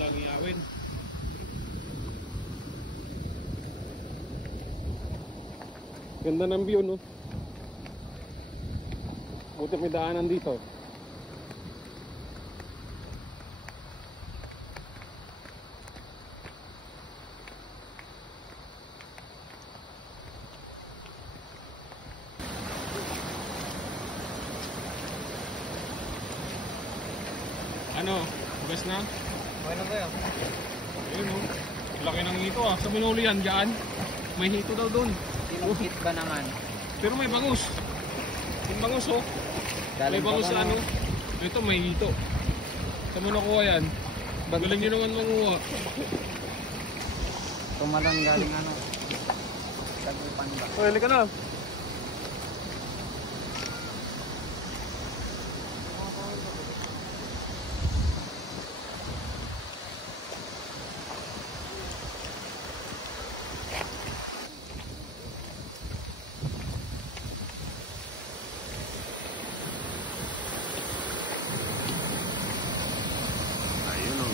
Gagayawin. Ganda ng view, no? Buti may daanan dito. Ano? Best na? Okay na ba yun? Ayun, no? Laki ng hito, ah. Sa Minulian dyan, may hito daw doon. Sinungkit ba naman? Pero may bangus. Yung bangus, oh. May bangus sa ano. Ito may hito. Saan mo nakuha yan? Galing nyo naman manguha. Tumalon galing ano. Tagupan ba? Oh, hali ka na.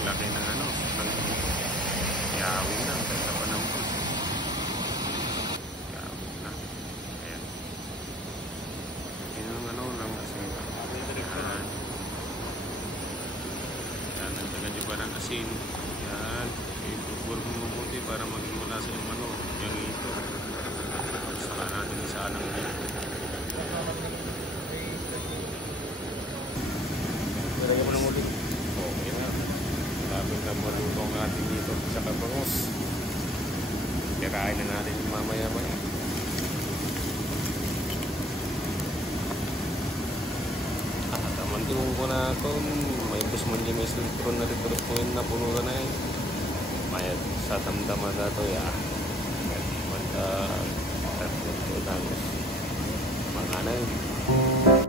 Laki ng ano, ng yawin na, ganda pa ng bus. Yawin na. Ayan. Yun ang ano lang asin. Ayan. Ayan, nagdagan nyo ba ng asin? Ayan. Itubur mo mabuti para maging malasa yung ano, yung ito. Saka natin isalang din. Nalagyan mo ng ulit. Okay na. Labing na maluto ang ating dito sa kabangos. Kirain na natin mamaya-maya. Tamandung ko na ito. May bus man yung may sultron na dito po yun na puno na eh. Mayat sa tamdaman na ito ya. Magka tatlo ito tapos mga na yun.